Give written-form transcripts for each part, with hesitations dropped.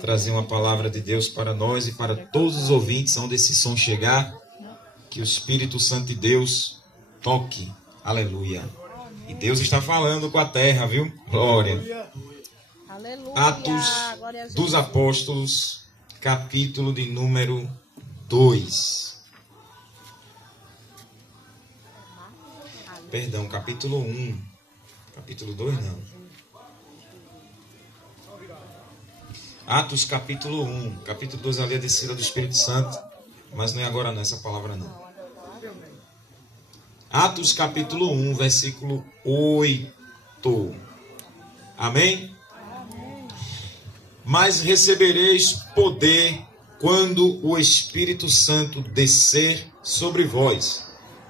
trazer uma palavra de Deus para nós e para todos os ouvintes, onde esse som chegar, que o Espírito Santo de Deus toque. Aleluia. E Deus está falando com a terra, viu? Glória. Aleluia. Atos dos Apóstolos, capítulo de número 2. Perdão, capítulo 1. Capítulo 2 não. Atos capítulo 1. Capítulo 2 ali é a descida do Espírito Santo. Mas não é agora nessa palavra não. Atos capítulo 1, versículo 8. Amém? Mas recebereis poder quando o Espírito Santo descer sobre vós,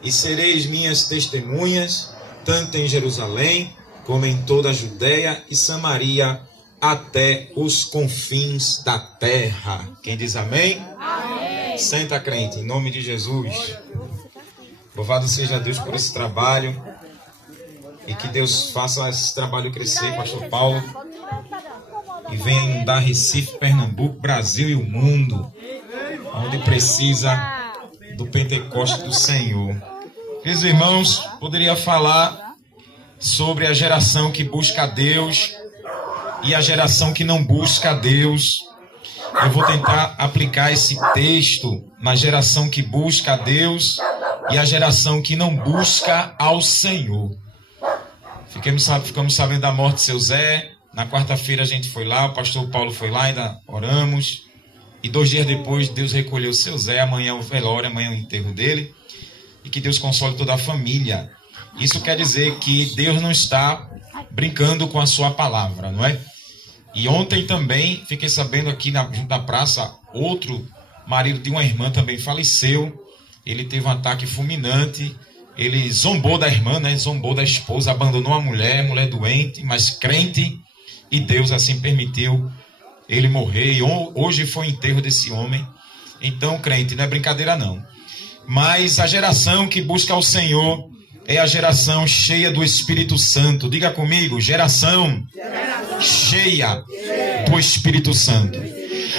e sereis minhas testemunhas, tanto em Jerusalém, como em toda a Judéia e Samaria, até os confins da terra. Quem diz amém? Amém. Senta, crente, em nome de Jesus. Louvado seja Deus por esse trabalho, e que Deus faça esse trabalho crescer, pastor Paulo, e venha inundar Recife, Pernambuco, Brasil e o mundo, onde precisa do Pentecoste do Senhor. Meus irmãos, poderia falar sobre a geração que busca a Deus e a geração que não busca a Deus. Eu vou tentar aplicar esse texto na geração que busca a Deus e a geração que não busca ao Senhor. Ficamos sabendo da morte de seu Zé. Na quarta-feira a gente foi lá, o pastor Paulo foi lá, ainda oramos. E 2 dias depois Deus recolheu seu Zé. Amanhã é o velório, amanhã é o enterro dele. E que Deus console toda a família. Isso quer dizer que Deus não está brincando com a sua palavra, não é? E ontem também, fiquei sabendo aqui junto da praça, outro marido de uma irmã também faleceu. Ele teve um ataque fulminante. Ele zombou da irmã, né? Zombou da esposa, abandonou a mulher doente, mas crente. E Deus assim permitiu ele morrer. E hoje foi o enterro desse homem. Então, crente, não é brincadeira não. Mas a geração que busca o Senhor é a geração cheia do Espírito Santo. Diga comigo, geração cheia do Espírito Santo.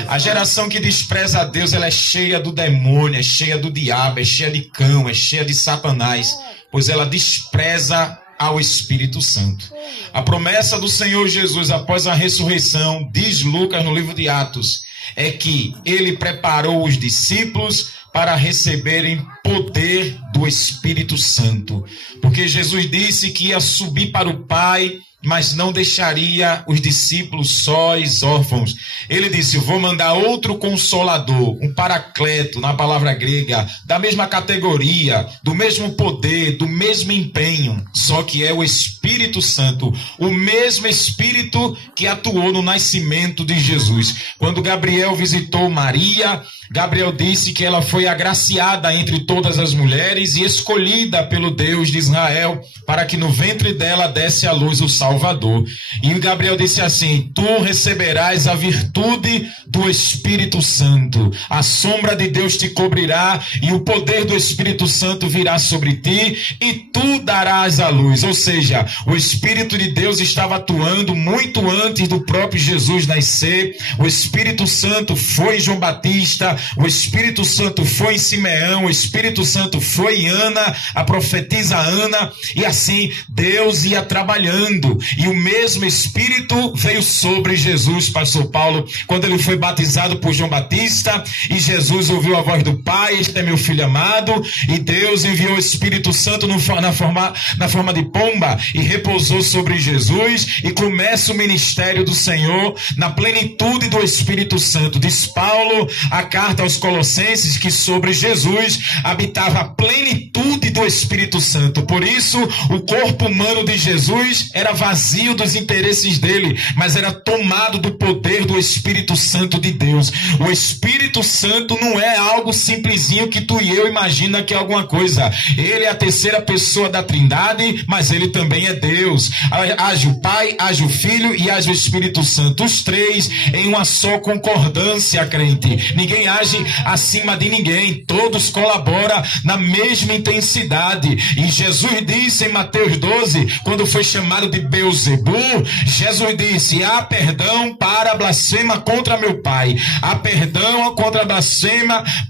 A geração que despreza a Deus, ela é cheia do demônio, é cheia do diabo, é cheia de cão, é cheia de Satanás, pois ela despreza ao Espírito Santo. A promessa do Senhor Jesus após a ressurreição, diz Lucas no livro de Atos, é que ele preparou os discípulos para receberem poder do Espírito Santo. Porque Jesus disse que ia subir para o Pai, mas não deixaria os discípulos sós, órfãos. Ele disse, vou mandar outro consolador, um paracleto, na palavra grega, da mesma categoria, do mesmo poder, do mesmo empenho, só que é o Espírito Santo, o mesmo Espírito que atuou no nascimento de Jesus. Quando Gabriel visitou Maria, Gabriel disse que ela foi agraciada entre todas as mulheres e escolhida pelo Deus de Israel para que no ventre dela desse à luz o Salvador. E Gabriel disse assim, tu receberás a virtude do Espírito Santo. A sombra de Deus te cobrirá e o poder do Espírito Santo virá sobre ti e tu darás a luz. Ou seja, o Espírito de Deus estava atuando muito antes do próprio Jesus nascer. O Espírito Santo foi em João Batista, o Espírito Santo foi em Simeão, o Espírito Santo foi em Ana, a profetisa Ana, e assim Deus ia trabalhando, e o mesmo Espírito veio sobre Jesus, pastor Paulo, quando ele foi batizado por João Batista, e Jesus ouviu a voz do Pai, este é meu filho amado, e Deus enviou o Espírito Santo na forma de pomba, e repousou sobre Jesus, e começa o ministério do Senhor, na plenitude do Espírito Santo. Diz Paulo, a carta aos Colossenses, que sobre Jesus habitava a plenitude do Espírito Santo. Por isso, o corpo humano de Jesus era vazio dos interesses dele, mas era tomado do poder do Espírito Santo de Deus. O Espírito Santo não é algo simplesinho que tu e eu imagina que é alguma coisa. Ele é a terceira pessoa da Trindade, mas ele também é Deus. Age o Pai, age o Filho e age o Espírito Santo. Os três em uma só concordância, crente. Ninguém age acima de ninguém. Todos colaboram na mesma intensidade. E Jesus disse em Mateus 12, quando foi chamado de Beelzebu, Jesus disse: há perdão para a blasfema contra meu Pai, há perdão contra a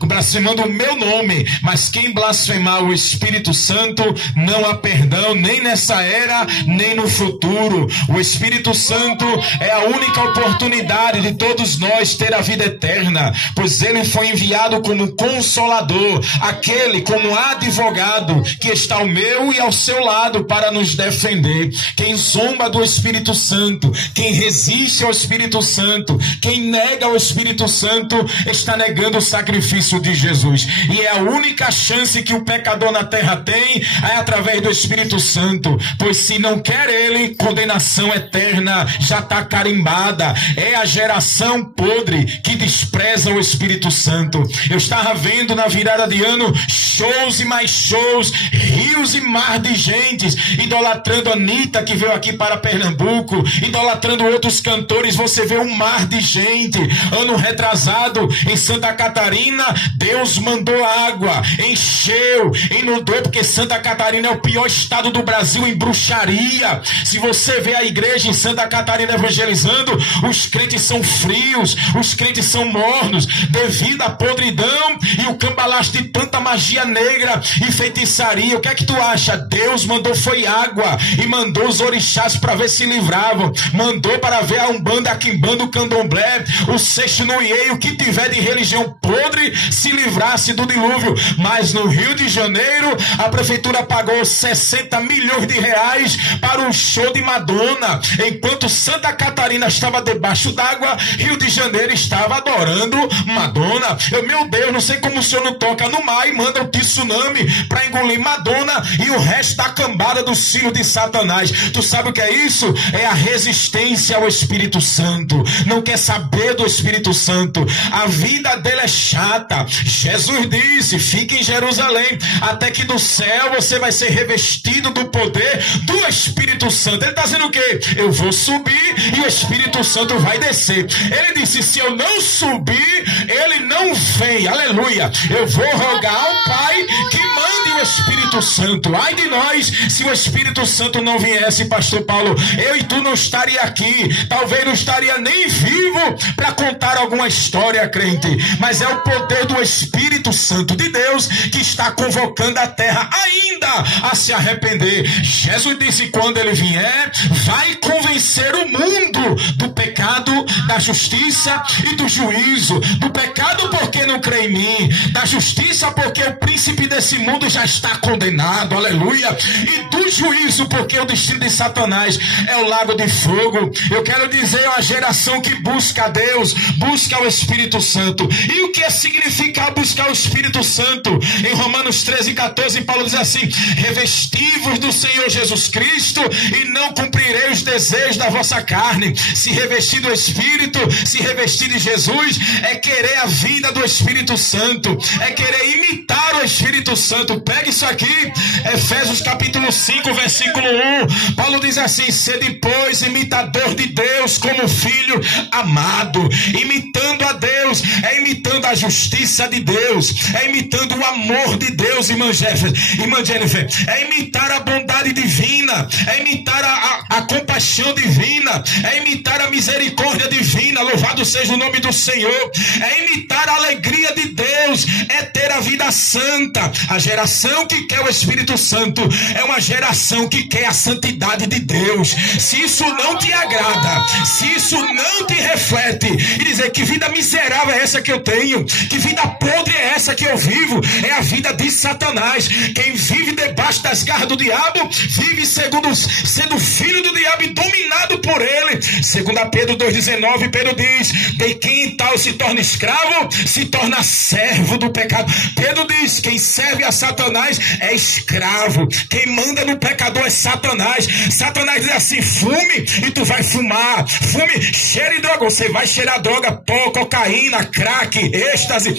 blasfemando o meu nome, mas quem blasfemar o Espírito Santo, não há perdão, nem nessa era, nem no futuro. O Espírito Santo é a única oportunidade de todos nós ter a vida eterna, pois ele foi enviado como consolador, aquele como advogado que está ao meu e ao seu lado para nos defender. Quem zomba do Espírito Santo, quem resiste ao Espírito Santo, quem nega o Espírito Santo, está negando o sacrifício de Jesus. E é a única chance que o pecador na terra tem, é através do Espírito Santo, pois se não quer ele, condenação eterna já está carimbada. É a geração podre que despreza o Espírito Santo. Eu estava vendo na virada de ano shows e mais shows, rios e mar de gente idolatrando a Anitta, que veio aqui para Pernambuco, idolatrando outros cantores. Você vê um mar de gente. Ano retrasado em Santa Catarina, Deus mandou água, encheu, inundou, porque Santa Catarina é o pior estado do Brasil em bruxaria. Se você vê a igreja em Santa Catarina evangelizando, os crentes são frios, os crentes são mornos, devido à podridão e o cambalacho de tanta magia negra e feitiçaria. O que é que tu acha? Deus mandou foi água, e mandou os orixás para ver se livravam, mandou para ver a Umbanda, a Quimbanda, o Candomblé, o Sexinoie, o que tiver de religião podre se livrasse do dilúvio. Mas no Rio de Janeiro a prefeitura pagou 60 milhões de reais para um show de Madonna, enquanto Santa Catarina estava debaixo d'água, Rio de Janeiro estava adorando Madonna. Meu Deus, não sei como o senhor não toca no mar e manda o tsunami para engolir Madonna e o resto da cambada dos filhos de Satanás. Tu sabe o que é isso? É a resistência ao Espírito Santo. Não quer saber do Espírito Santo. A vida dele é chata. Jesus disse: fique em Jerusalém, até que do céu você vai ser revestido do poder do Espírito Santo. Ele está dizendo o quê? Eu vou subir e o Espírito Santo vai descer. Ele disse: se eu não subir, ele não vem. Aleluia. Eu vou rogar ao Pai que mande o Espírito Santo. Ai de nós se o Espírito Santo não viesse, pastor Paulo. Eu e tu não estaria aqui, talvez não estaria nem vivo para contar alguma história, crente. Mas é o poder do Espírito Santo de Deus que está convocando a terra ainda a se arrepender. Jesus disse: quando ele vier, vai convencer o mundo do pecado, da justiça e do juízo. Do pecado porque não crê em mim, da justiça porque o príncipe desse mundo já está condenado, aleluia, e do juízo porque o destino de Satanás é o lago de fogo. Eu quero dizer, é uma geração que busca a Deus, busca o Espírito Santo. E o que significa buscar o Espírito Santo? Em Romanos 13:14, Paulo diz assim: revesti-vos do Senhor Jesus Cristo e não cumprirei os desejos da vossa carne. Se revestir do Espírito, se revestir de Jesus, é querer a vida do Espírito Santo, é querer imitar o Espírito Santo. Pega isso aqui, Efésios capítulo 5, versículo 1. Paulo diz assim: sede, pois, imitador de Deus como filho amado. Imitando a Deus é imitando a justiça de Deus, é imitando o amor de Deus, irmã Jennifer, é imitar a bondade divina, é imitar a compaixão divina, é imitar a misericórdia divina. Louvado seja o nome do Senhor. É imitar a alegria de Deus, é ter a vida santa. A geração que quer o Espírito Santo é uma geração que quer a santidade de Deus. Se isso não te agrada, se isso não te reflete, e dizer: que vida miserável é essa que eu tenho, que vida podre é essa que eu vivo, é a vida de Satanás. Quem vive debaixo das garras do diabo, vive sendo filho do diabo e dominado por ele. Segundo Pedro 2,19, Pedro diz: de quem tal se torna escravo, se torna servo do pecado. Pedro diz: quem serve a Satanás é escravo, quem manda no pecador é Satanás. Satanás diz assim: fume e tu vai fumar, fume, cheire droga, você vai cheirar droga pó, cocaína, crack, êxtase.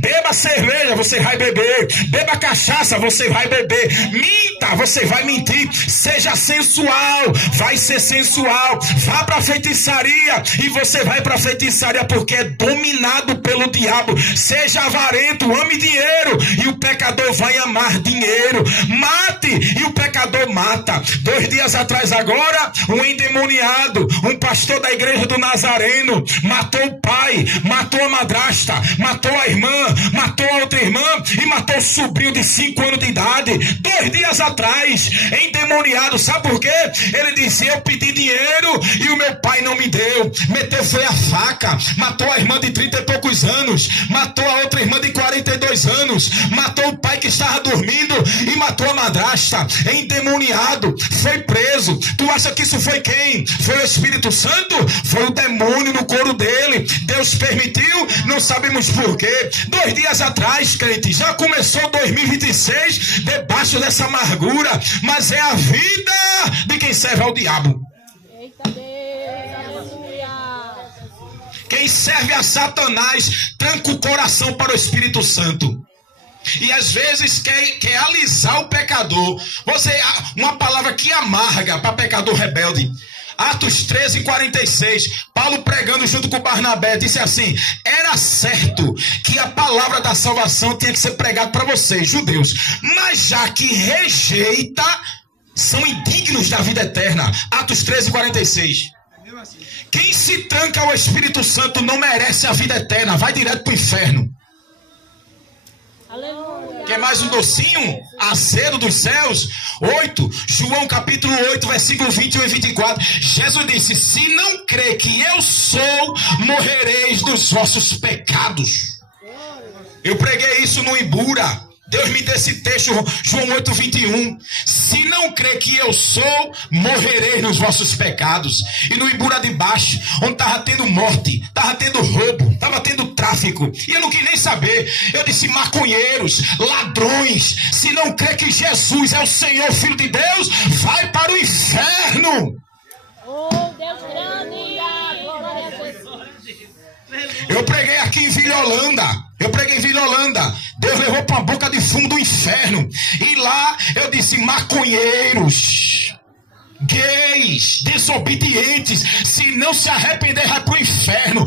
Beba cerveja, você vai beber. Beba cachaça, você vai beber. Minta, você vai mentir. Seja sensual, vai ser sensual. Vá para feitiçaria e você vai para feitiçaria porque é dominado pelo diabo. Seja avarento, ame dinheiro e o pecador vai amar dinheiro. Mate e o pecador mata. 2 dias atrás agora, um endemoniado, um pastor da igreja do Nazareno, matou o pai, matou a madrasta, matou a irmã, matou a outra irmã e matou o sobrinho de 5 anos de idade. 2 dias atrás, endemoniado, sabe por quê? Ele disse: eu pedi dinheiro e o meu pai não me deu. Meteu foi a faca, matou a irmã de 30 e poucos anos, matou a outra irmã de 42 anos, matou o pai que estava dormindo e matou a madrasta. Endemoniado, foi preso. Tu acha que isso foi quem? Foi o Espírito Santo? Foi o demônio no couro dele. Deus permitiu, não sabemos por quê. 2 dias atrás, crente, já começou 2026 debaixo dessa amargura, mas é a vida de quem serve ao diabo. Eita Deus, aleluia. Quem serve a Satanás tranca o coração para o Espírito Santo. E às vezes quer alisar o pecador. Uma palavra que amarga para pecador rebelde. Atos 13:46, Paulo pregando junto com Barnabé, disse assim: era certo que a palavra da salvação tinha que ser pregada para vocês, judeus, mas já que rejeita, são indignos da vida eterna. Atos 13:46. Quem se tranca ao Espírito Santo não merece a vida eterna, vai direto para o inferno. Aleluia. Quer mais um docinho? Acedo dos céus? 8, João capítulo 8, versículo 21 e 24. Jesus disse: se não crê que eu sou, morrereis dos vossos pecados. Eu preguei isso no Ibura. Deus me deu esse texto, João 8:21. Se não crê que eu sou, morrereis nos vossos pecados. E no Ibura de baixo, onde estava tendo morte, estava tendo roubo, estava tendo tráfico, e eu não quis nem saber. Eu disse: maconheiros, ladrões, se não crê que Jesus é o Senhor, Filho de Deus, vai para o inferno. Oh, Deus grande. Glória a Jesus. Eu preguei aqui em Vila Holanda. Deus levou para a boca de fundo do inferno. E lá eu disse: maconheiros, gays, desobedientes, se não se arrepender, vai pro inferno.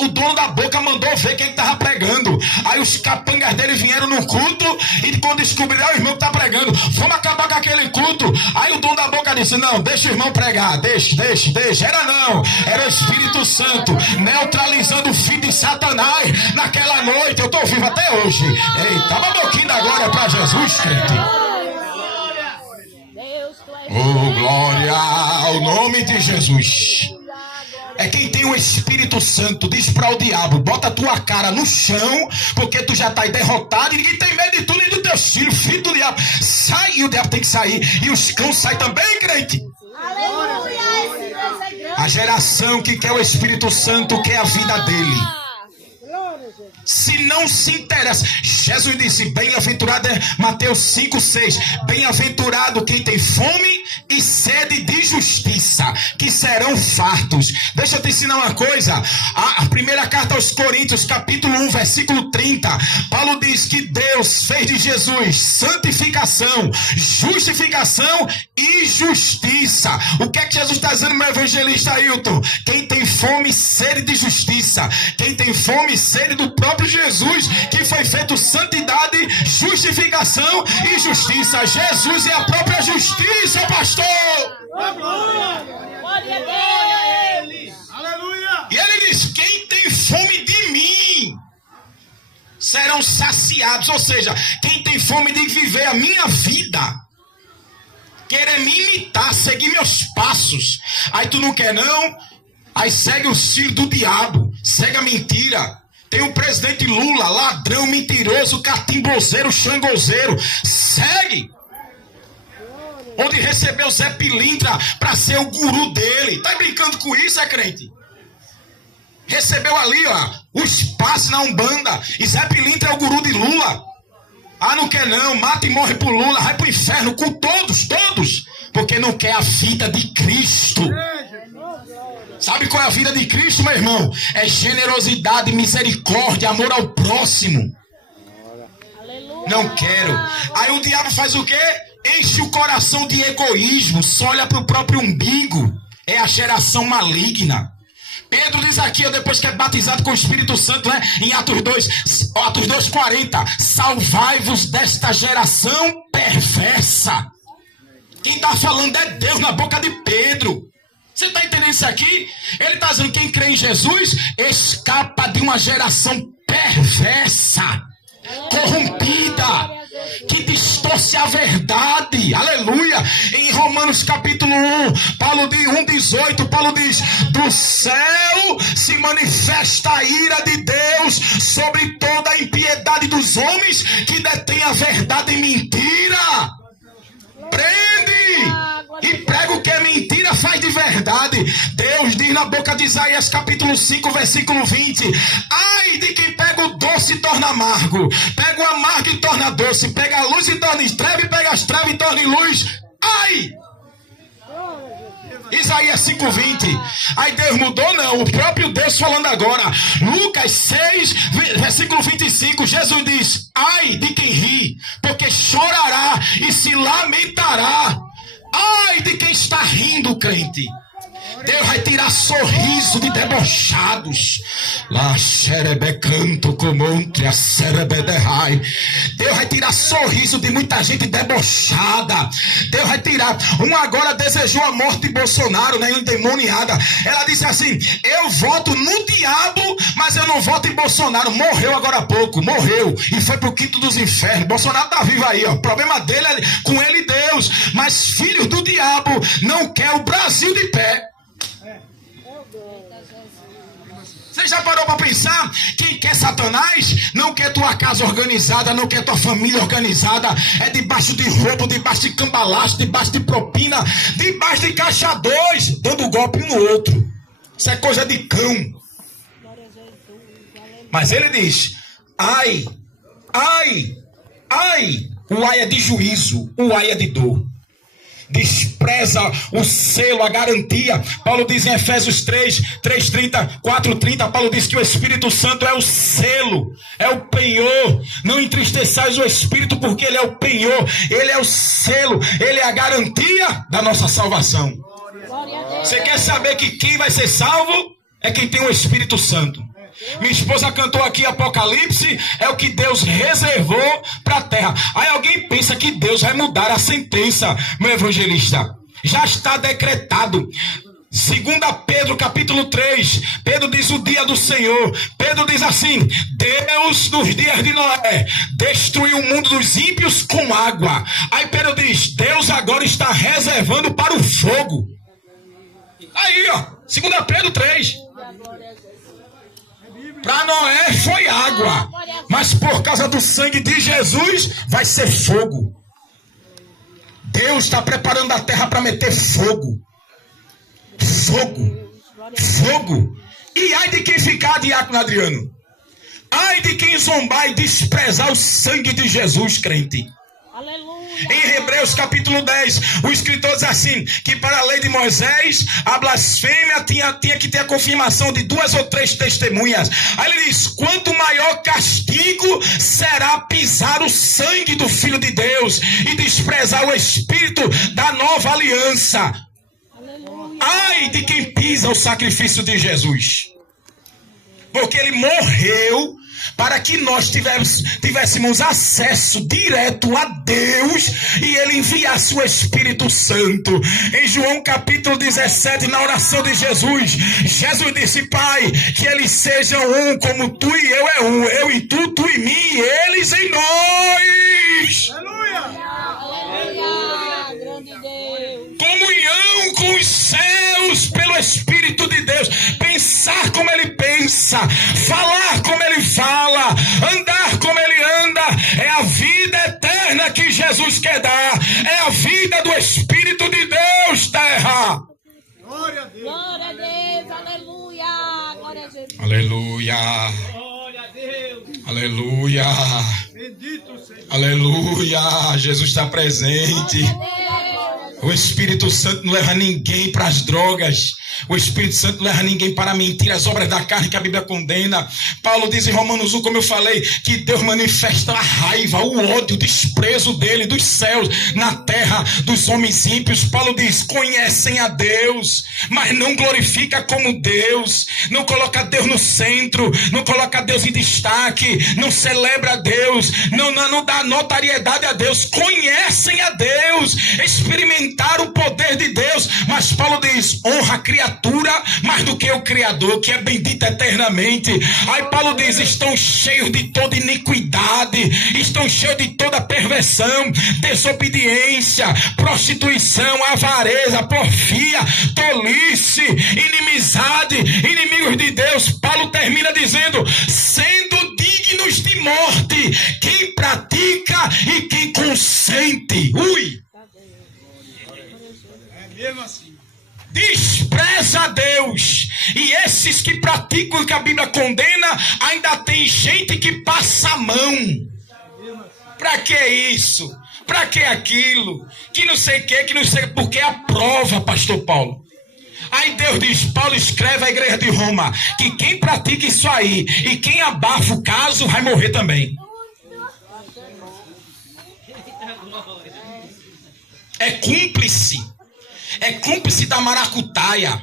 O dono da boca mandou ver quem estava pregando. Aí os capangas dele vieram no culto e quando descobriram: o irmão que está pregando, vamos acabar com aquele culto. Aí o dono da boca disse: não, deixa o irmão pregar, deixa. Era o Espírito Santo neutralizando o filho de Satanás naquela noite. Eu estou vivo até hoje. Eita, uma boquinha da glória para Jesus, crente. Oh, glória ao nome de Jesus. É quem tem o Espírito Santo. Diz para o diabo: bota a tua cara no chão, porque tu já está derrotado e ninguém tem medo de tu nem do teu filho do diabo. Sai, e o diabo tem que sair. E os cães saem também, crente. Aleluia. Esse Deus é grande. A geração que quer o Espírito Santo quer a vida dele. Se não se interessa, Jesus disse: bem-aventurado, Mateus 5:6, bem-aventurado quem tem fome e sede de justiça, que serão fartos. Deixa eu te ensinar uma coisa. A primeira carta aos Coríntios, capítulo 1, versículo 30, Paulo diz que Deus fez de Jesus santificação, justificação e justiça. O que é que Jesus está dizendo, meu evangelista Ailton? Quem tem fome e sede de justiça, quem tem fome e sede do próprio Jesus, que foi feito santidade, justificação e justiça. Jesus é a própria justiça, pastor. Glória a Deus. Aleluia. E ele diz: quem tem fome de mim serão saciados. Ou seja, quem tem fome de viver a minha vida, querer me imitar, seguir meus passos. Aí tu não quer não? Aí segue os filhos do diabo, segue a mentira. Tem o presidente Lula, ladrão, mentiroso, catimbozeiro, xangozeiro. Segue. Onde recebeu Zé Pilintra para ser o guru dele. Tá brincando com isso, é crente? Recebeu ali, ó, o espaço na Umbanda. E Zé Pilintra é o guru de Lula. Ah, não quer não, mata e morre pro Lula, vai pro inferno com todos. Porque não quer a vida de Cristo. Sabe qual é a vida de Cristo, meu irmão? É generosidade, misericórdia, amor ao próximo. Aleluia. Não quero. Aí o diabo faz o quê? Enche o coração de egoísmo, só olha para o próprio umbigo. É a geração maligna. Pedro diz aqui, depois que é batizado com o Espírito Santo, né? Em Atos 2:40, salvai-vos desta geração perversa. Quem está falando é Deus na boca de Pedro. Você está entendendo isso aqui? Ele está dizendo que quem crê em Jesus escapa de uma geração perversa, corrompida, que distorce a verdade. Aleluia. Em Romanos capítulo 1, Paulo diz, 1:18, Paulo diz: do céu se manifesta a ira de Deus sobre toda a impiedade dos homens que detêm a verdade em mentira. Prende e prega o que é mentira, faz de verdade. Deus diz na boca de Isaías capítulo 5, versículo 20: ai de quem pega o doce e torna amargo, pega o amargo e torna doce, pega a luz e torna em treva, e pega as trevas e torna em luz. Ai! Isaías 5:20. Aí Deus mudou? Não, o próprio Deus falando agora. Lucas 6, versículo 25, Jesus diz: ai de quem ri, porque chorará e se lamentará. Ai de quem está rindo, crente. Deus vai tirar sorriso de debochados. Lá xerebecanto comontre a cerebederai. Deus vai tirar sorriso de muita gente debochada. Deus vai tirar. Uma agora desejou a morte de Bolsonaro, né, endemoniada. Ela disse assim: eu voto no diabo, mas eu não voto em Bolsonaro. Morreu agora há pouco, morreu e foi pro quinto dos infernos. Bolsonaro tá vivo aí, ó. O problema dele é com ele e Deus. Mas filhos do diabo não quer o Brasil de pé. Você já parou para pensar? Quem quer Satanás não quer tua casa organizada, não quer tua família organizada. É debaixo de roubo, debaixo de cambalacho, debaixo de propina, debaixo de caixa 2, dando golpe um no outro. Isso é coisa de cão. Mas ele diz: ai, ai, ai. O ai é de juízo, o ai é de dor. Despreza o selo, a garantia. Paulo diz em Efésios 3:30, 4:30, Paulo diz que o Espírito Santo é o selo, é o penhor. Não entristeçais o Espírito, porque ele é o penhor, ele é o selo, ele é a garantia da nossa salvação. Você quer saber que quem vai ser salvo é quem tem o Espírito Santo. Minha esposa cantou aqui Apocalipse, é o que Deus reservou para a terra. Aí alguém pensa que Deus vai mudar a sentença, meu evangelista. Já está decretado. 2 Pedro capítulo 3, Pedro diz o dia do Senhor. Pedro diz assim: Deus nos dias de Noé destruiu o mundo dos ímpios com água. Aí Pedro diz: Deus agora está reservando para o fogo. Aí ó, 2 Pedro 3. Para Noé foi água, mas por causa do sangue de Jesus vai ser fogo. Deus está preparando a terra para meter fogo. Fogo. Fogo. E ai de quem ficar, diácono Adriano. Ai de quem zombar e desprezar o sangue de Jesus, crente. Aleluia. Em Hebreus capítulo 10, o escritor diz assim, que para a lei de Moisés, a blasfêmia tinha que ter a confirmação de 2 ou 3 testemunhas. Aí ele diz: quanto maior castigo será pisar o sangue do Filho de Deus e desprezar o Espírito da nova aliança. Aleluia. Ai de quem pisa o sacrifício de Jesus, porque ele morreu para que nós tivéssemos acesso direto a Deus e ele enviasse o Espírito Santo. Em João capítulo 17, na oração de Jesus, Jesus disse: Pai, que eles sejam um, como tu e eu é um, eu e tu, tu e mim, e eles em nós. Aleluia. Grande Deus. Comunhão com os céus pelo Espírito de Deus. Pensar como ele pensa, falar como ele fala, andar como ele anda. É a vida eterna que Jesus quer dar. É a vida do Espírito de Deus, terra. Glória a Deus. Glória a Deus. Aleluia. Glória a Jesus. Aleluia. Glória a Deus. Aleluia. Bendito seja. Aleluia. Jesus está presente. O Espírito Santo não leva ninguém para as drogas. O Espírito Santo não leva ninguém para mentir, as obras da carne que a Bíblia condena. Paulo diz em Romanos 1, como eu falei, que Deus manifesta a raiva, o ódio, o desprezo dele, dos céus, na terra, dos homens ímpios. Paulo diz, conhecem a Deus, mas não glorifica como Deus, não coloca Deus no centro, não coloca Deus em destaque, não celebra a Deus, não dá notariedade a Deus. Conhecem a Deus, experimentaram o poder de Deus, mas Paulo diz, honra a criatura mais do que o Criador, que é bendito eternamente. Aí Paulo diz, estão cheios de toda iniquidade, estão cheios de toda perversão, desobediência, prostituição, avareza, porfia, tolice, inimizade, inimigos de Deus. Paulo termina dizendo, sendo dignos de morte quem pratica e quem consente. Ui! É mesmo assim. Despreza a Deus. E esses que praticam o que a Bíblia condena, ainda tem gente que passa a mão. Pra que isso? Pra que aquilo? Que não sei o que não sei o que. Porque é a prova, pastor Paulo. Aí Deus diz, Paulo escreve à igreja de Roma, que quem pratica isso aí e quem abafa o caso vai morrer também. É cúmplice. É cúmplice da maracutaia.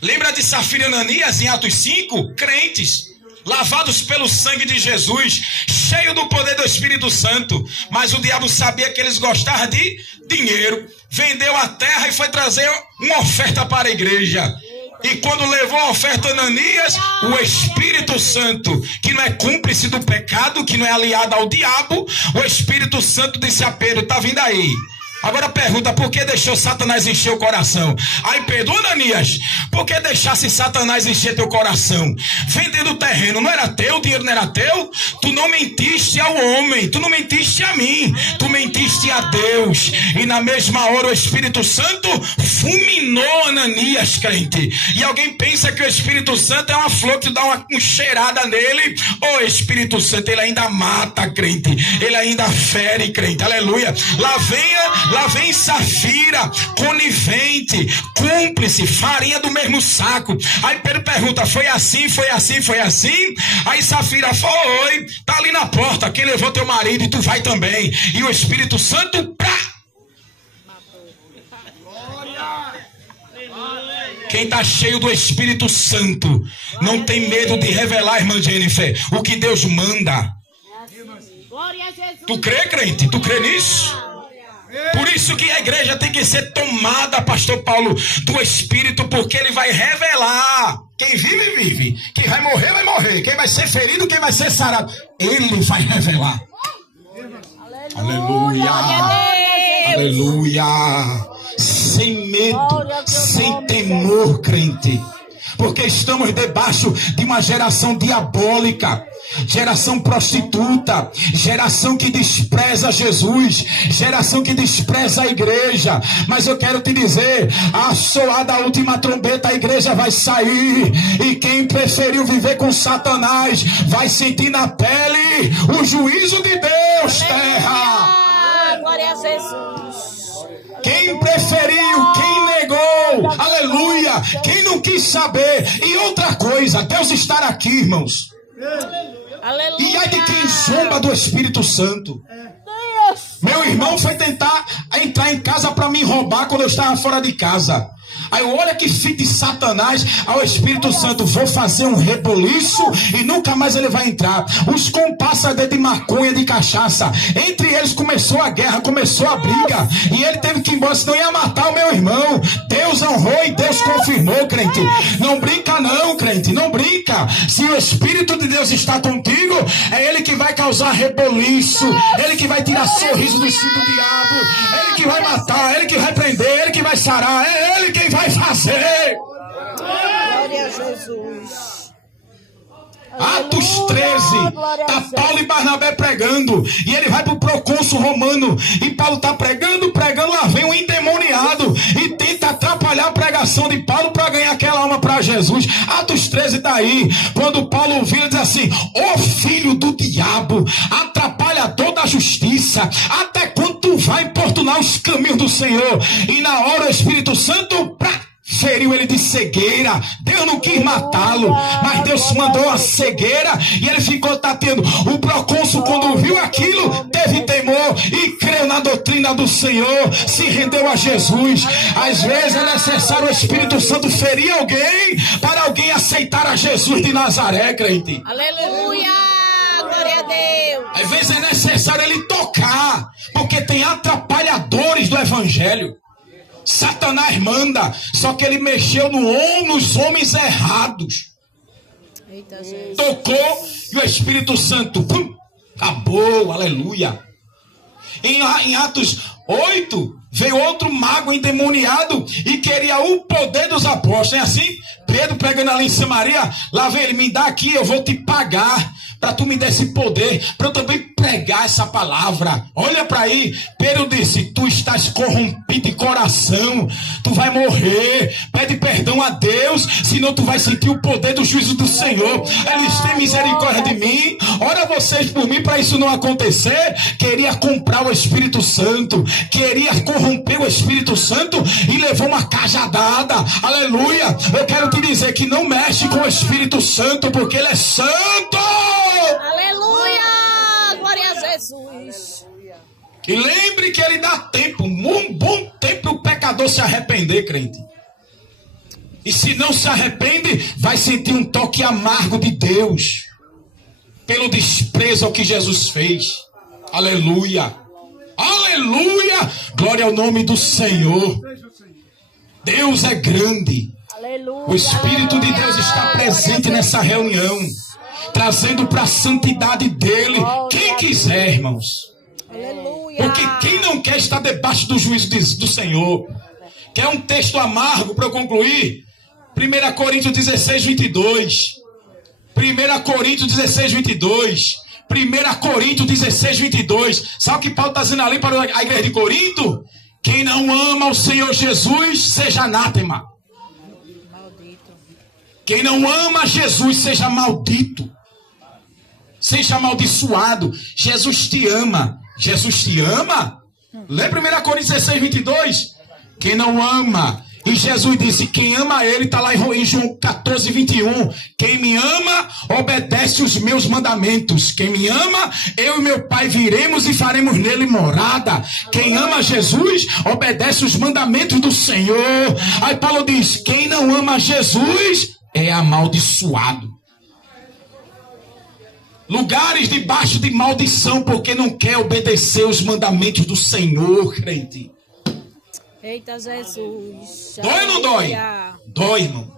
Lembra de Safira e Ananias em Atos 5? Crentes, lavados pelo sangue de Jesus, cheio do poder do Espírito Santo. Mas o diabo sabia que eles gostavam de dinheiro. Vendeu a terra e foi trazer uma oferta para a igreja. E quando levou a oferta a Ananias, o Espírito Santo, que não é cúmplice do pecado, que não é aliado ao diabo, o Espírito Santo disse a Pedro, tá vindo aí. Agora pergunta, por que deixou Satanás encher o coração? Aí Pedro, Ananias, por que deixasse Satanás encher teu coração? Vendendo o terreno, não era teu, o dinheiro não era teu? Tu não mentiste ao homem, tu não mentiste a mim, tu mentiste a Deus. E na mesma hora o Espírito Santo fulminou Ananias, crente. E alguém pensa que o Espírito Santo é uma flor que dá uma cheirada nele. O Espírito Santo, ele ainda mata, crente. Ele ainda fere, crente. Aleluia. Lá vem Safira, conivente, cúmplice, farinha do mesmo saco. Aí Pedro pergunta, foi assim, foi assim, foi assim? Aí Safira, foi, tá ali na porta, quem levou teu marido e tu vai também. E o Espírito Santo, pá! Quem está cheio do Espírito Santo não tem medo de revelar, irmã Jennifer, o que Deus manda. Tu crê, crente? Tu crê nisso? Por isso que a igreja tem que ser tomada, pastor Paulo, do Espírito, porque ele vai revelar. Quem vive, vive. Quem vai morrer, vai morrer. Quem vai ser ferido, quem vai ser sarado. Ele vai revelar. Aleluia. Aleluia. Sem medo, sem temor, crente. Porque estamos debaixo de uma geração diabólica, geração prostituta, geração que despreza Jesus, geração que despreza a igreja. Mas eu quero te dizer, a soada última trombeta, a igreja vai sair, e quem preferiu viver com Satanás vai sentir na pele o juízo de Deus, terra. Glória a Jesus. Quem preferiu, quem negou, aleluia, quem não quis saber. E outra coisa, Deus estar aqui, irmãos. Aleluia. E aí de quem zomba do Espírito Santo. Meu irmão foi tentar entrar em casa para me roubar quando eu estava fora de casa. Aí olha que filho de Satanás, ao Espírito Santo, vou fazer um reboliço e nunca mais ele vai entrar. Os compassadores de maconha, de cachaça, entre eles começou a guerra, começou a briga, e ele teve que ir embora, senão ia matar o meu irmão. Deus honrou e Deus confirmou, crente. Não brinca não, crente, não brinca. Se o Espírito de Deus está contigo, é ele que vai causar reboliço, ele que vai tirar sorriso do cinto do diabo, ele que vai matar, ele que vai prender, ele que vai sarar, é ele quem vai fazer. Glória a Jesus. Atos 13, tá Paulo e Barnabé pregando, e ele vai pro procônsul romano, e Paulo tá pregando, lá vem um endemoniado e tenta atrapalhar a pregação de Paulo para ganhar aquela alma para Jesus. Atos 13 tá aí, quando Paulo ouviu, ele diz assim: ô filho do diabo, atrapalhador da justiça, até quando tu vai importunar os caminhos do Senhor? E na hora o Espírito Santo feriu ele de cegueira. Deus não quis matá-lo, mas Deus mandou a cegueira e ele ficou tateando. O procônsul, quando viu aquilo, teve temor e creu na doutrina do Senhor, se rendeu a Jesus. Às vezes é necessário o Espírito Santo ferir alguém para alguém aceitar a Jesus de Nazaré, crente. Aleluia! Glória a Deus! Às vezes é necessário ele tocar, porque tem atrapalhadores do evangelho. Satanás manda, só que ele mexeu nos homens errados. Eita, Jesus. Tocou e o Espírito Santo acabou, aleluia. Em Atos 8, veio outro mago endemoniado e queria o poder dos apóstolos. É assim? Pedro pregando ali em Samaria, lá vem ele, me dá aqui, eu vou te pagar para tu me dar esse poder, para eu também pregar essa palavra. Olha para aí, Pedro disse, tu estás corrompido de coração, tu vai morrer, pede perdão a Deus, senão tu vai sentir o poder do juízo do Senhor. Eles têm misericórdia de mim, ora vocês por mim, para isso não acontecer. Queria comprar o Espírito Santo, queria corromper o Espírito Santo e levou uma cajadada, aleluia. Eu quero te dizer que não mexe com o Espírito Santo, porque ele é santo. Aleluia! Glória a Jesus! E lembre que ele dá tempo, um bom tempo, o pecador se arrepender, crente. E se não se arrepende, vai sentir um toque amargo de Deus, pelo desprezo ao que Jesus fez. Aleluia! Aleluia! Glória ao nome do Senhor. Deus é grande. Aleluia! O Espírito de Deus está presente nessa reunião, trazendo para a santidade dele quem quiser, irmãos. Aleluia! Porque quem não quer estar debaixo do juízo do Senhor? Quer um texto amargo para eu concluir? 1 Coríntios 16, 22. 1 Coríntios 16, 22. 1 Coríntios 16, 22. Sabe o que Paulo está dizendo ali para a igreja de Corinto? Quem não ama o Senhor Jesus, seja anátema. Quem não ama Jesus, seja maldito. Seja amaldiçoado. Jesus te ama. Jesus te ama? Lembra 1 Coríntios 16, 22? Quem não ama. E Jesus disse, quem ama ele, está lá em João 14, 21. Quem me ama, obedece os meus mandamentos. Quem me ama, eu e meu Pai viremos e faremos nele morada. Quem ama Jesus, obedece os mandamentos do Senhor. Aí Paulo diz, quem não ama Jesus, é amaldiçoado. Lugares debaixo de maldição, porque não quer obedecer os mandamentos do Senhor, crente. Eita, Jesus. Dói ou não dói? Dói, irmão.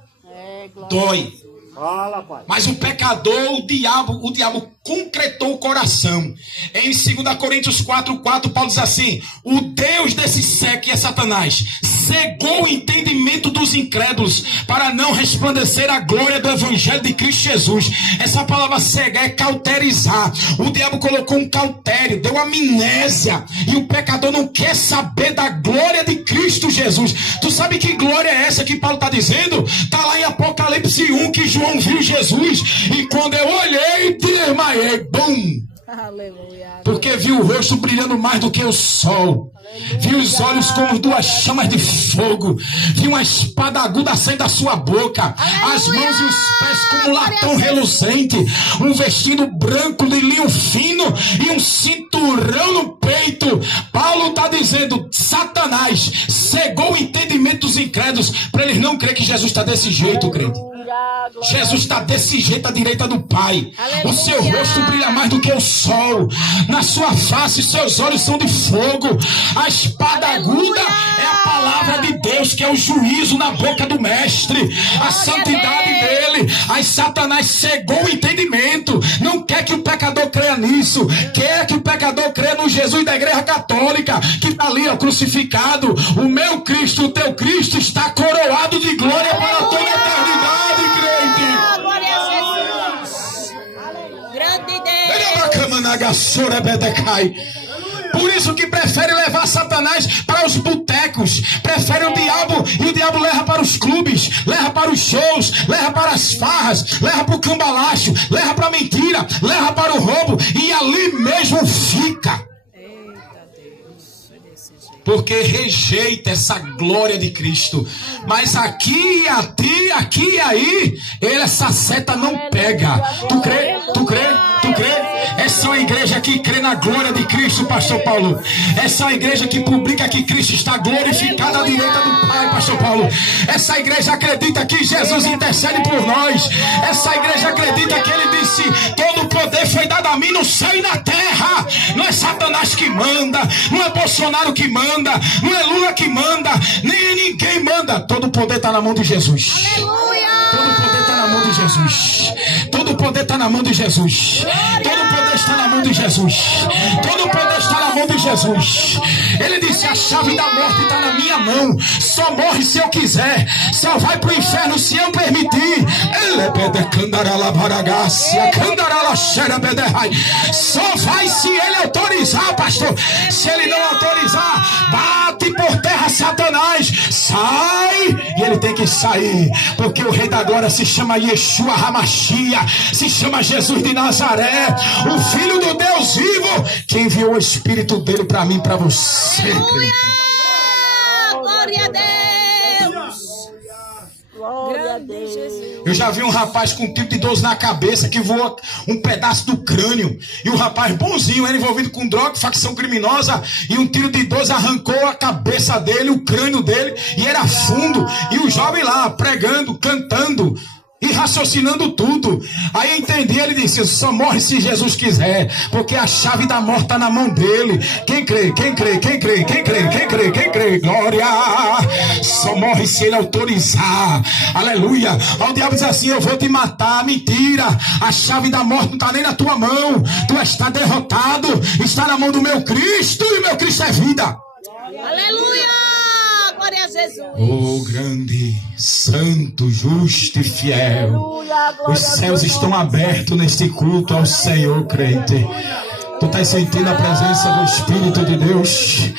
Dói. Fala, pai. Mas o pecador, o diabo concretou o coração. Em 2 Coríntios 4, Paulo diz assim, o Deus desse século, que é Satanás, cegou o entendimento dos incrédulos para não resplandecer a glória do Evangelho de Cristo Jesus. Essa palavra cegar é cauterizar. O diabo colocou um cautério, deu amnésia, e o pecador não quer saber da glória de Cristo Jesus. Tu sabe que glória é essa que Paulo está dizendo? Está lá em Apocalipse 1, que João viu Jesus, e quando eu olhei, desmaiei. Bum! Aleluia. Porque viu o rosto brilhando mais do que o sol. Viu os olhos como duas chamas de fogo. Viu uma espada aguda saindo da sua boca. As mãos e os pés como latão reluzente. Um vestido branco de linho fino e um cinturão no peito. Paulo está dizendo, Satanás cegou o entendimento dos incrédulos para eles não crer que Jesus está desse jeito, crente. Jesus está desse jeito à direita do Pai. Aleluia. O seu rosto brilha mais do que o sol. Na sua face, seus olhos são de fogo. A espada aguda é a palavra de Deus, que é o juízo na boca do mestre. A santidade dele. Aí Satanás cegou o entendimento. Não quer que o pecador creia nisso. Quer que o pecador creia no Jesus da igreja católica, que está ali, ó, crucificado. O meu Cristo, o teu Cristo está coroado de glória para toda a eternidade. Glória a Jesus. Grande Deus. Por isso que prefere levar Satanás para os botecos, prefere o diabo, e o diabo leva para os clubes, leva para os shows, leva para as farras, leva para o cambalacho, leva para a mentira, leva para o roubo, e ali mesmo fica. Eita, Deus. É desse jeito. porque rejeita essa glória de Cristo. Mas aqui, aqui e aí, essa seta não pega. Tu crê? Tu crê? Tu crê? Essa é uma igreja que crê na glória de Cristo, pastor Paulo. Essa é uma igreja que publica que Cristo está glorificado à direita do Pai, pastor Paulo. Essa igreja acredita que Jesus intercede por nós. Essa igreja acredita que ele disse: todo o poder foi dado a mim no céu e na terra. Não é Satanás que manda, não é Bolsonaro que manda, não é Lula que manda, nem ninguém manda. Todo o poder está na mão de Jesus. Todo o poder está na mão de Jesus. Todo o poder está na mão de Jesus. Todo o poder está na mão de Jesus. Todo o poder está na mão de Jesus. Ele disse: a chave da morte está na minha mão. Só morre se eu quiser. Só vai para o inferno se eu permitir. Só vai se ele autorizar, pastor. Se ele não autorizar, bate por terra, Satanás. Sai. E ele tem que sair, porque o Rei da Glória se chama Yeshua HaMashiach, se chama Jesus de Nazaré, o Filho do Deus vivo, que enviou o Espírito dele para mim e para você. Aleluia! Glória a Deus! Glória a Deus! Eu já vi um rapaz com um tipo de 12 na cabeça que voou um pedaço do crânio. E o rapaz bonzinho, era envolvido com droga, facção criminosa, e um tiro de 12 arrancou a cabeça dele, o crânio dele, e era fundo. E o jovem lá, pregando, cantando e raciocinando tudo. Aí eu entendi, ele disse: só morre se Jesus quiser, porque a chave da morte está na mão dele. Quem crê, quem crê, quem crê, quem crê, quem crê, quem crê, glória. Só morre se ele autorizar. Aleluia. Aí o diabo diz assim: eu vou te matar. Mentira, a chave da morte não está nem na tua mão. Tu está derrotado, está na mão do meu Cristo, e o meu Cristo é vida. Aleluia! Glória a Jesus! Oh, grande, santo, justo e fiel. Os céus estão abertos neste culto ao Senhor, crente. Tu estás sentindo a presença do Espírito de Deus?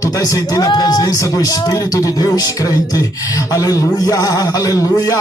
Tu estás sentindo a presença do Espírito de Deus, crente? Aleluia, aleluia.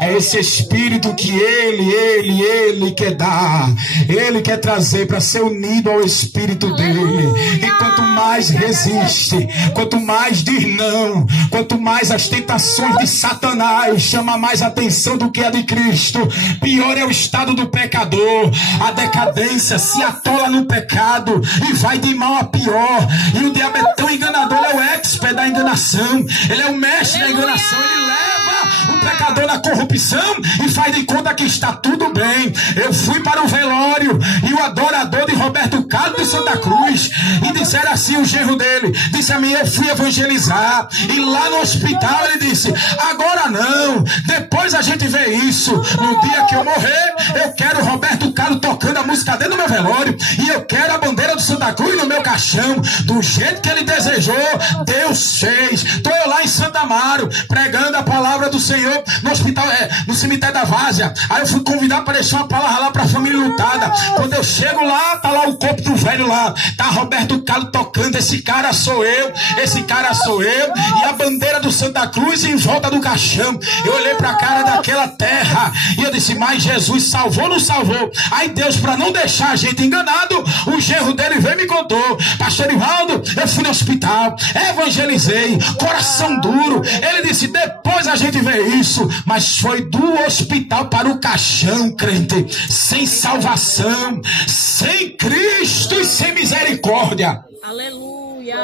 É esse Espírito que Ele quer dar. Ele quer trazer para ser unido ao Espírito dele. E quanto mais resiste, quanto mais diz não, quanto mais as tentações de Satanás chama mais atenção do que a de Cristo, pior é o estado do pecador. A decadência se atola no pecado e vai de mal a pior. E o diabo é tão enganador, ele é o expert da enganação, ele é o mestre da enganação. Ele leva o pecador na corrupção e faz de conta que está tudo bem. Eu fui para o velório e o adorador de Roberto Carlos de Santa Cruz, e disseram assim, o genro dele disse a mim: eu fui evangelizar, e lá no hospital ele disse: agora não, depois a gente vê isso. No dia que eu morrer, eu quero Roberto Carlos tocando a música dele no meu velório, e eu quero a bandeira do Santa Cruz no meu caixão. Do jeito que ele desejou, Deus fez. Estou eu lá em Santa Amaro pregando a palavra do Senhor no hospital, no cemitério da Várzea. Aí eu fui convidado para deixar uma palavra lá para a família lutada. Quando eu chego lá, tá lá o corpo do velho lá, tá Roberto Carlos tocando. Esse cara sou eu, esse cara sou eu, e a bandeira do Santa Cruz em volta do caixão. Eu olhei para a cara daquela terra e eu disse: mas Jesus salvou ou não salvou? Aí Deus, para não deixar a gente enganado, o genro dele veio e me contou: pastor Ivaldo, eu fui no hospital, evangelizei, coração duro. Ele disse: depois a gente vê isso. Mas foi do hospital para o caixão, crente, sem salvação, sem Cristo e sem misericórdia. Aleluia,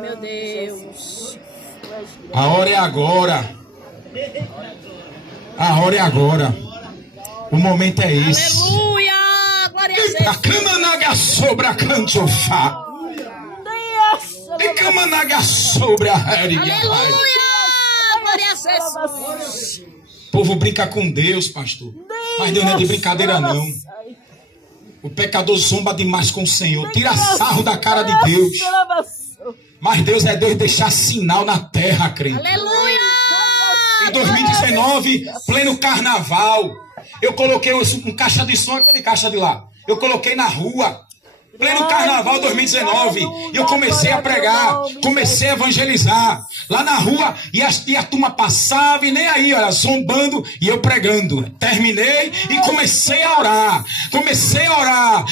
meu Deus. A hora é agora. A hora é agora. O momento é esse. Aleluia, glória a A Jesus. camanaga sobre a canchofá. E camanaga sobre a réria. Aleluia, glória a Jesus. O povo brinca com Deus, pastor. Mas Deus não é de brincadeira, não. O pecador zomba demais com o Senhor, tira sarro da cara de Deus. Mas Deus é Deus de deixar sinal na terra, crente. Aleluia. Em 2019, pleno carnaval, eu coloquei um caixa de som, aquele caixa de lá. Eu coloquei na rua. Pleno Carnaval 2019, e eu comecei a pregar, comecei a evangelizar. Lá na rua, e a turma passava e nem aí, olha, zombando e eu pregando. Terminei e comecei a orar.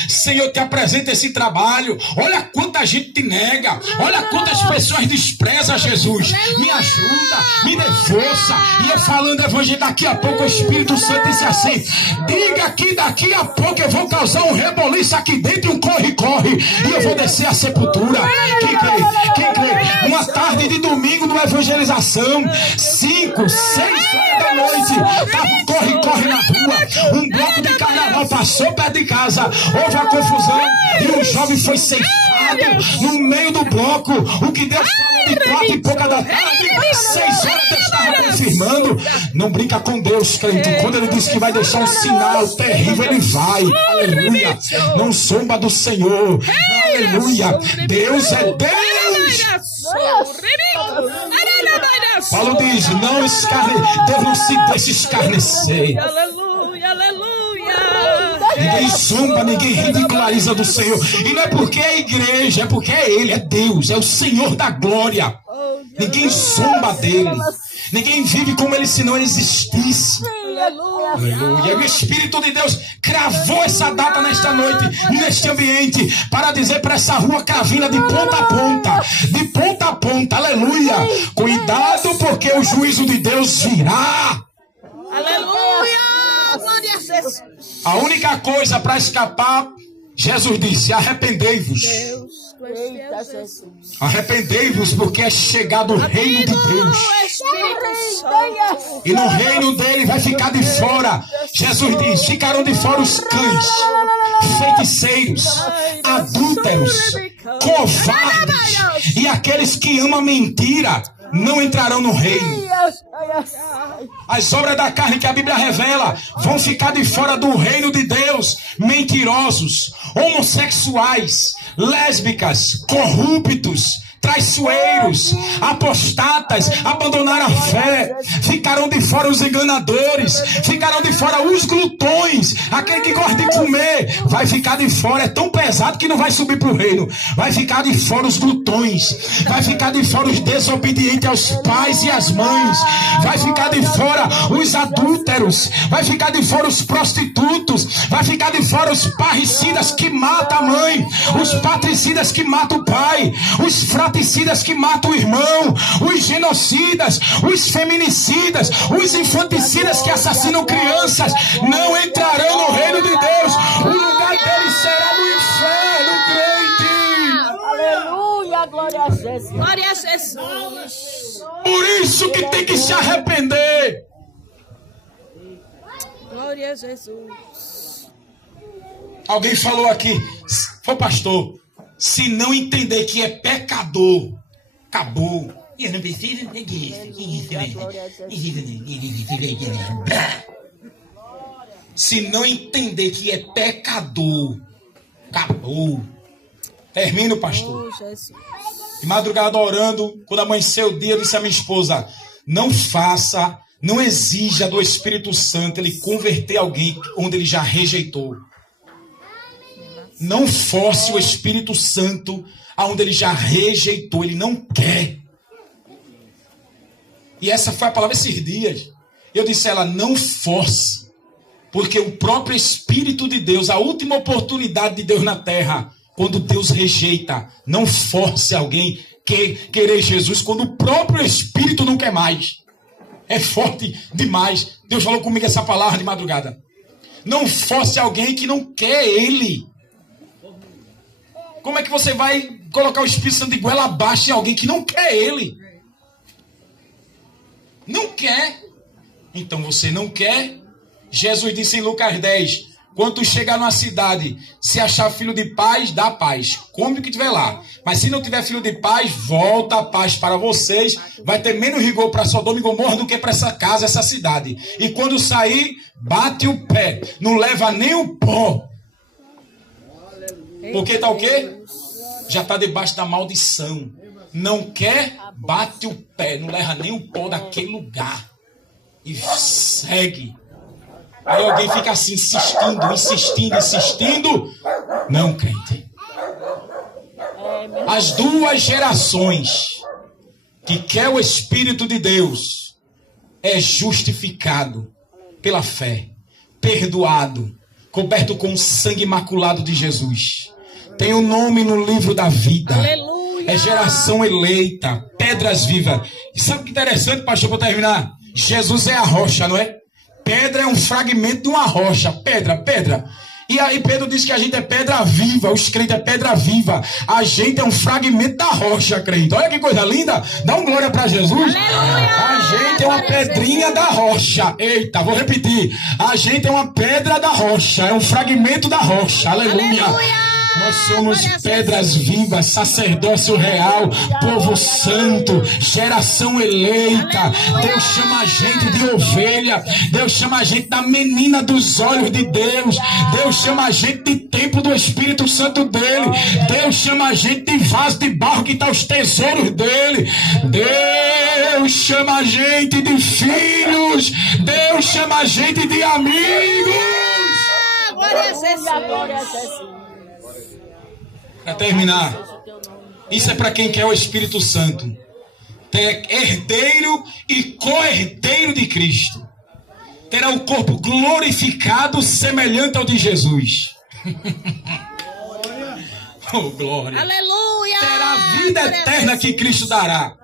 Senhor, te apresenta esse trabalho. Olha quanta gente te nega. Olha quantas pessoas desprezam Jesus. Me ajuda, me dê força. E eu falando evangelho, daqui a pouco o Espírito Santo disse assim: diga que daqui a pouco eu vou causar um reboliço aqui dentro, um corre, e eu vou descer a sepultura. Quem crê? Uma tarde de domingo numa evangelização, 5, 6 horas da noite, tava um corre na rua, um bloco de carnaval passou perto de casa, houve a confusão e um jovem foi ceifado no meio do bloco. O que Deus falou de 4 e pouca da tarde, 6 horas Deus estava confirmando. Não brinca com Deus, crente. Quando Ele diz que vai deixar um sinal terrível, Ele vai. Aleluia. Não zomba do Senhor. Aleluia. Deus é Deus. Paulo diz: Deus não se deixa escarnecer. Aleluia, aleluia. Ninguém zomba, ninguém ridiculariza do Senhor. E não é porque é a igreja, é porque é Ele, é Deus, é o Senhor da glória. Ninguém zomba dele. Ninguém vive como ele se não existisse. Aleluia. E o Espírito de Deus cravou essa data nesta noite, neste ambiente, para dizer para essa rua Cravina, de ponta a ponta, de ponta a ponta, aleluia. Cuidado, porque o juízo de Deus virá. Aleluia. Glória a Jesus. A única coisa para escapar, Jesus disse: arrependei-vos. Arrependei-vos, porque é chegado o reino de Deus. E no reino dele vai ficar de fora. Jesus diz: ficarão de fora os cães, feiticeiros, adúlteros, covardes e aqueles que amam a mentira não entrarão no reino. As obras da carne que a Bíblia revela vão ficar de fora do reino de Deus. Mentirosos, homossexuais, lésbicas, corruptos, traiçoeiros, apostatas, abandonaram a fé. Ficarão de fora os enganadores, ficarão de fora os glutões, aquele que gosta de comer, vai ficar de fora. É tão pesado que não vai subir para o reino. Vai ficar de fora os glutões, vai ficar de fora os desobedientes aos pais e às mães, vai ficar de fora os adúlteros, vai ficar de fora os prostitutos, vai ficar de fora os parricidas que matam a mãe, os patricidas que matam o pai, os fratricidas que matam o irmão, os genocidas, os feminicidas, os infanticidas que assassinam crianças, não entrarão no reino de Deus. O lugar deles será no inferno, crente. Aleluia, glória a Jesus. Glória a Jesus. Por isso que tem que se arrepender. Glória a Jesus. Alguém falou aqui: foi pastor, se não entender que é pecador, acabou. Eu não preciso se não entender que é pecador, acabou. Termino, pastor. De madrugada orando, quando amanheceu o dia, eu disse à minha esposa: não faça, não exija do Espírito Santo ele converter alguém onde ele já rejeitou. Não force o Espírito Santo aonde ele já rejeitou, ele não quer. E essa foi a palavra esses dias. Eu disse a ela: não force, porque o próprio Espírito de Deus, a última oportunidade de Deus na terra, quando Deus rejeita, não force alguém querer Jesus quando o próprio Espírito não quer mais. É forte demais. Deus falou comigo essa palavra de madrugada. Não force alguém que não quer Ele. Como é que você vai colocar o Espírito Santo de goela abaixo em alguém que não quer Ele? Não quer. Então você não quer. Jesus disse em Lucas 10: quando tu chegar numa cidade, se achar filho de paz, dá paz. Come o que tiver lá. Mas se não tiver filho de paz, volta a paz para vocês. Vai ter menos rigor para Sodoma e Gomorra do que para essa casa, essa cidade. E quando sair, bate o pé. Não leva nem o pó. Porque está o quê? Já está debaixo da maldição. Não quer, bate o pé. Não leva nem o pó daquele lugar. E segue. Aí alguém fica assim, insistindo. Não, crente. As duas gerações que quer o Espírito de Deus é justificado pela fé, perdoado, coberto com o sangue imaculado de Jesus. Tem o nome no livro da vida. Aleluia. É geração eleita, pedras vivas. E sabe o que é interessante, pastor, para terminar? Jesus é a rocha, não é? Pedra é um fragmento de uma rocha. Pedra. E aí Pedro diz que a gente é pedra viva, os crentes é pedra viva. A gente é um fragmento da rocha, crente. Olha que coisa linda. Dá um glória para Jesus. A gente é uma pedrinha da rocha. Eita, vou repetir. A gente é uma pedra da rocha, é um fragmento da rocha. Aleluia. Nós somos pedras vivas, sacerdócio real, povo santo, geração eleita. Deus chama a gente de ovelha. Deus chama a gente da menina dos olhos de Deus. Deus chama a gente de templo do Espírito Santo dele. Deus chama a gente de vaso de barro que está os tesouros dele. Deus chama a gente de filhos. Deus chama a gente de amigos. Glória a Jesus. Para terminar, isso é para quem quer o Espírito Santo. É herdeiro e co-herdeiro de Cristo. Terá o corpo glorificado semelhante ao de Jesus. Oh, glória. Aleluia. Terá a vida eterna que Cristo dará.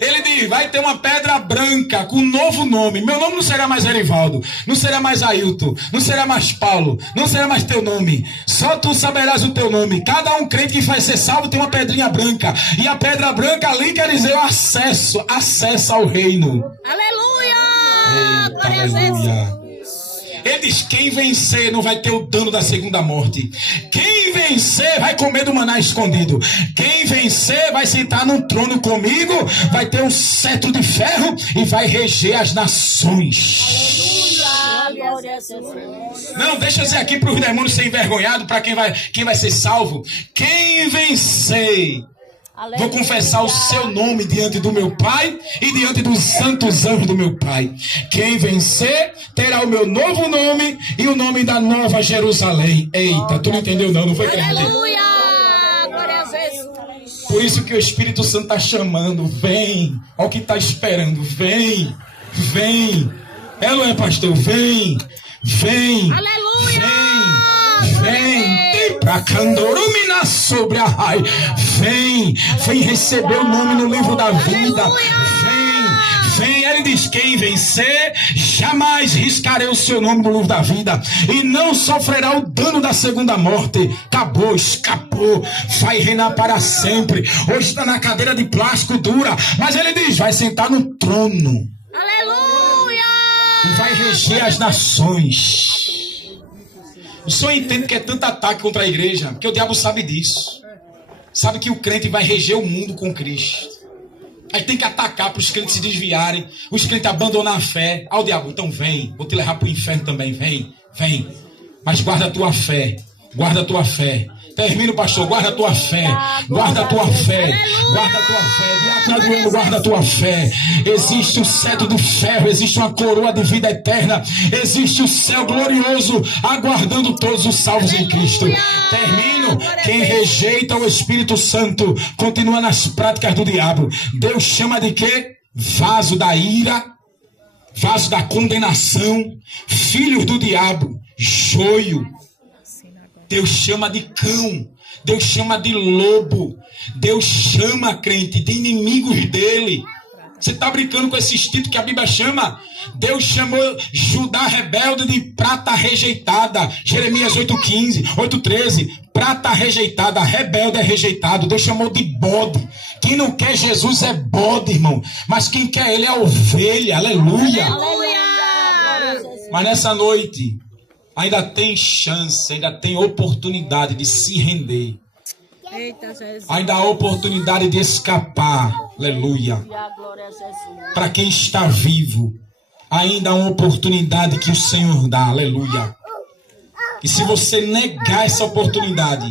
Ele diz, vai ter uma pedra branca com um novo nome. Meu nome não será mais Erivaldo, não será mais Ailton, não será mais Paulo, não será mais teu nome. Só tu saberás o teu nome. Cada um crente que vai ser salvo tem uma pedrinha branca. E a pedra branca ali quer dizer o acesso ao reino. Aleluia. Eita, aleluia. Ele diz, quem vencer não vai ter o dano da segunda morte. Quem vencer vai comer do maná escondido. Quem vencer vai sentar num trono comigo, vai ter um cetro de ferro e vai reger as nações. Não, deixa eu dizer aqui para os demônios ser envergonhados, para quem vai ser salvo. Quem vencer... Vou confessar o seu nome diante do meu Pai e diante dos santos anjos do meu Pai. Quem vencer terá o meu novo nome e o nome da nova Jerusalém. Eita, tu não entendeu não foi, crente? Aleluia. Glória a Jesus. Por isso que o Espírito Santo está chamando. Vem. Olha o que está esperando. Vem. É, não é, pastor? Vem. Aleluia. Vem. Pra Candorumina sobre a rai. Vem receber o nome no livro da vida. Vem, ele diz, quem vencer, jamais riscarei o seu nome no livro da vida, e não sofrerá o dano da segunda morte. Acabou, escapou, vai reinar para sempre. Hoje está na cadeira de plástico dura, mas ele diz, vai sentar no trono. Aleluia. E vai reger as nações. O senhor entende que é tanto ataque contra a igreja, porque o diabo sabe disso. Sabe que o crente vai reger o mundo com Cristo. Aí tem que atacar para os crentes se desviarem, os crentes abandonar a fé. Ah, o diabo, então vem, vou te levar para o inferno também, vem. Mas guarda a tua fé. Termino, pastor, guarda a tua fé. Guarda a tua fé. Diácono, guarda a tua fé. Existe o cetro do ferro, existe uma coroa de vida eterna, existe o céu glorioso aguardando todos os salvos em Cristo. Termino. Quem rejeita o Espírito Santo continua nas práticas do diabo. Deus chama de quê? Vaso da ira, vaso da condenação, filhos do diabo, joio. Deus chama de cão, Deus chama de lobo, Deus chama, crente, de inimigos dele. Você está brincando com esse instinto que a Bíblia chama? Deus chamou Judá rebelde de prata rejeitada. Jeremias 8:15, 8:13. Prata rejeitada, rebelde é rejeitado. Deus chamou de bode. Quem não quer Jesus é bode, irmão. Mas quem quer ele é ovelha. Aleluia. Mas nessa noite ainda tem chance, ainda tem oportunidade de se render. Eita, Jesus. Ainda há oportunidade de escapar. Aleluia. Para quem está vivo, ainda há uma oportunidade que o Senhor dá. Aleluia. E se você negar essa oportunidade,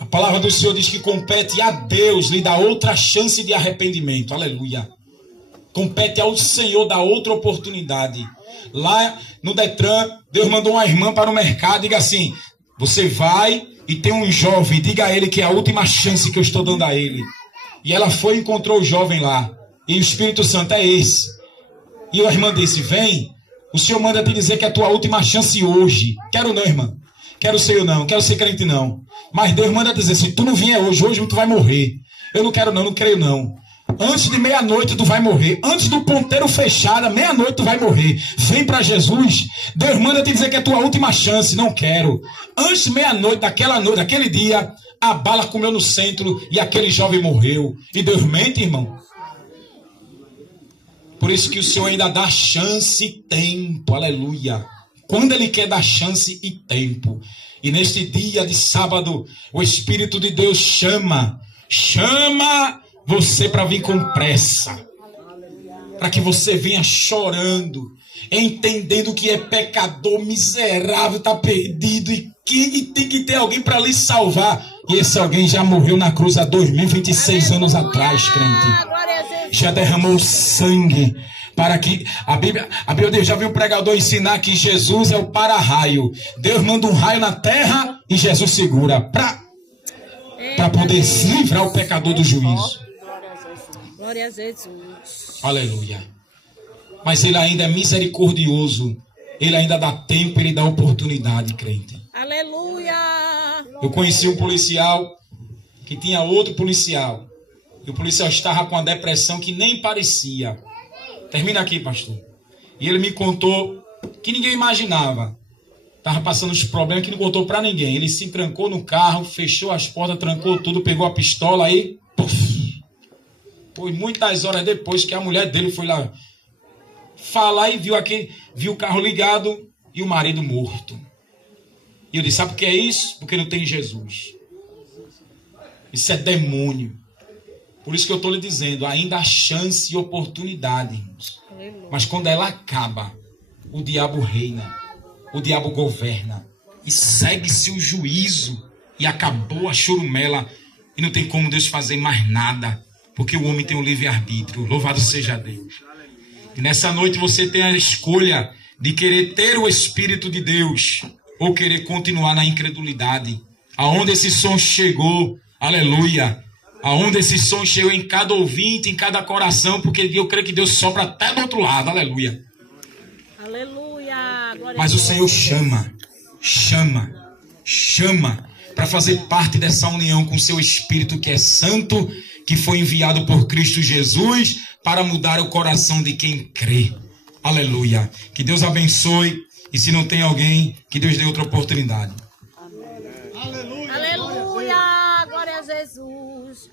a palavra do Senhor diz que compete a Deus lhe dar outra chance de arrependimento. Aleluia. Compete ao Senhor dar outra oportunidade. Lá no Detran, Deus mandou uma irmã para o mercado e diga assim: você vai e tem um jovem, diga a ele que é a última chance que eu estou dando a ele. E ela foi e encontrou o jovem lá. E o Espírito Santo é esse. E a irmã disse, vem, o Senhor manda te dizer que é a tua última chance hoje. Quero não, irmã. Quero ser eu não, quero ser crente não. Mas Deus manda dizer, se tu não vier hoje tu vai morrer. Eu não quero não, não creio não. Antes de meia-noite tu vai morrer. Antes do ponteiro fechar, meia-noite tu vai morrer. Vem para Jesus. Deus manda te dizer que é a tua última chance. Não quero. Antes de meia-noite, daquele dia, a bala comeu no centro e aquele jovem morreu. E Deus mente, irmão. Por isso que o Senhor ainda dá chance e tempo. Aleluia. Quando Ele quer dar chance e tempo. E neste dia de sábado, o Espírito de Deus chama você para vir com pressa. Para que você venha chorando, entendendo que é pecador, miserável, está perdido e que tem que ter alguém para lhe salvar. E esse alguém já morreu na cruz há 2026 anos atrás, crente. Já derramou sangue. Para que a Bíblia já viu um pregador ensinar que Jesus é o para-raio. Deus manda um raio na terra e Jesus segura para poder livrar o pecador do juízo. Glória a Jesus. Aleluia. Mas Ele ainda é misericordioso. Ele ainda dá tempo, Ele dá oportunidade, crente. Aleluia. Eu conheci um policial que tinha outro policial. E o policial estava com uma depressão que nem parecia. Termina aqui, pastor. E ele me contou que ninguém imaginava. Estava passando os problemas que não contou para ninguém. Ele se trancou no carro, fechou as portas, trancou tudo, pegou a pistola aí. Foi muitas horas depois que a mulher dele foi lá falar e viu o carro ligado e o marido morto. E eu disse, sabe por que é isso? Porque não tem Jesus. Isso é demônio. Por isso que eu estou lhe dizendo, ainda há chance e oportunidade, irmãos. Mas quando ela acaba, o diabo reina, o diabo governa. E segue-se o juízo. E acabou a chorumela. E não tem como Deus fazer mais nada. Porque o homem tem o livre-arbítrio. Louvado seja Deus. E nessa noite você tem a escolha de querer ter o Espírito de Deus. Ou querer continuar na incredulidade. Aonde esse som chegou, aleluia. Aonde esse som chegou em cada ouvinte, em cada coração, porque eu creio que Deus sopra até do outro lado, aleluia. Aleluia. Mas o Senhor chama para fazer parte dessa união com o seu Espírito que é santo, que foi enviado por Cristo Jesus para mudar o coração de quem crê. Aleluia. Que Deus abençoe e se não tem alguém, que Deus dê outra oportunidade. Aleluia. Glória a Jesus.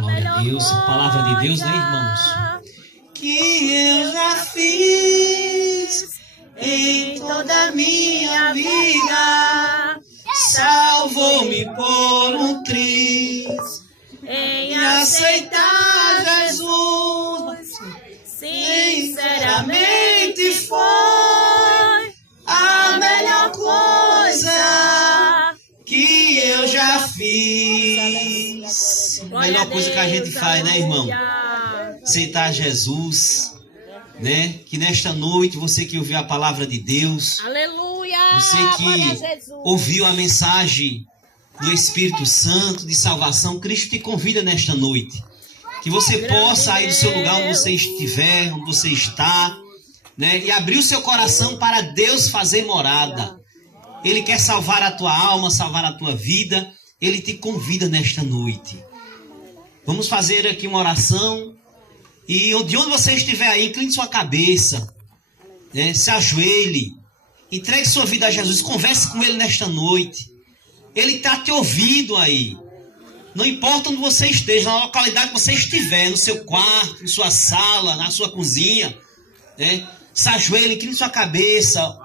Glória a Deus, a palavra de Deus, né, irmãos? Que eu já fiz em toda a minha vida, salvou-me por um triz em aceitar Jesus. Sinceramente foi a melhor coisa que eu já fiz. A melhor coisa que a gente faz, né, irmão? Aceitar Jesus, né? Que nesta noite, você que ouviu a palavra de Deus, aleluia, você que ouviu a mensagem do Espírito Santo de salvação, Cristo te convida nesta noite. Que você possa sair do seu lugar onde você estiver, onde você está, né? E abrir o seu coração para Deus fazer morada. Ele quer salvar a tua alma, salvar a tua vida. Ele te convida nesta noite. Vamos fazer aqui uma oração. E de onde você estiver aí, incline sua cabeça, né? Se ajoelhe, entregue sua vida a Jesus, converse com Ele nesta noite. Ele está te ouvindo aí. Não importa onde você esteja, na localidade que você estiver, no seu quarto, em sua sala, na sua cozinha, né? Se ajoelhe, incline sua cabeça,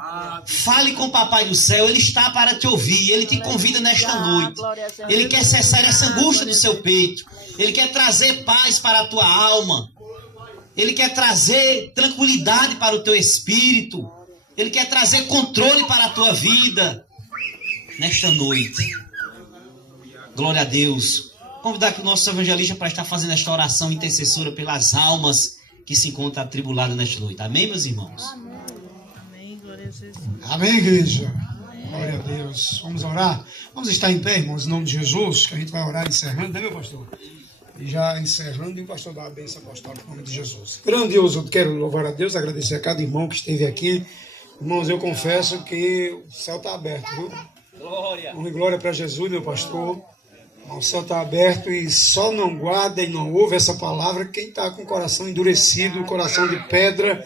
fale com o Papai do Céu, Ele está para te ouvir, Ele te convida nesta noite. Ele quer cessar essa angústia do seu peito, Ele quer trazer paz para a tua alma. Ele quer trazer tranquilidade para o teu espírito. Ele quer trazer controle para a tua vida. Nesta noite. Glória a Deus. Convidar aqui o nosso evangelista para estar fazendo esta oração intercessora pelas almas que se encontram atribuladas nesta noite. Amém, meus irmãos? Amém, glória a Jesus. Amém, igreja. Glória a Deus. Vamos orar? Vamos estar em pé, irmãos, em nome de Jesus, que a gente vai orar encerrando, né, meu pastor? E já encerrando, e o pastor dá a bênção apostólica em nome de Jesus. Grandioso, eu quero louvar a Deus, agradecer a cada irmão que esteve aqui. Irmãos, eu confesso que o céu está aberto, viu? Glória. Honra e glória para Jesus, meu pastor. O céu está aberto e só não guarda e não ouve essa palavra quem está com o coração endurecido, coração de pedra,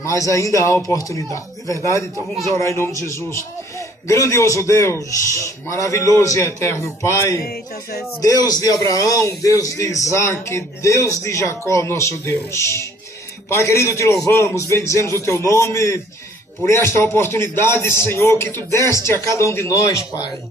mas ainda há oportunidade. É verdade? Então vamos orar em nome de Jesus. Grandioso Deus, maravilhoso e eterno Pai, Deus de Abraão, Deus de Isaac, Deus de Jacó, nosso Deus. Pai querido, te louvamos, bendizemos o teu nome por esta oportunidade, Senhor, que tu deste a cada um de nós, Pai.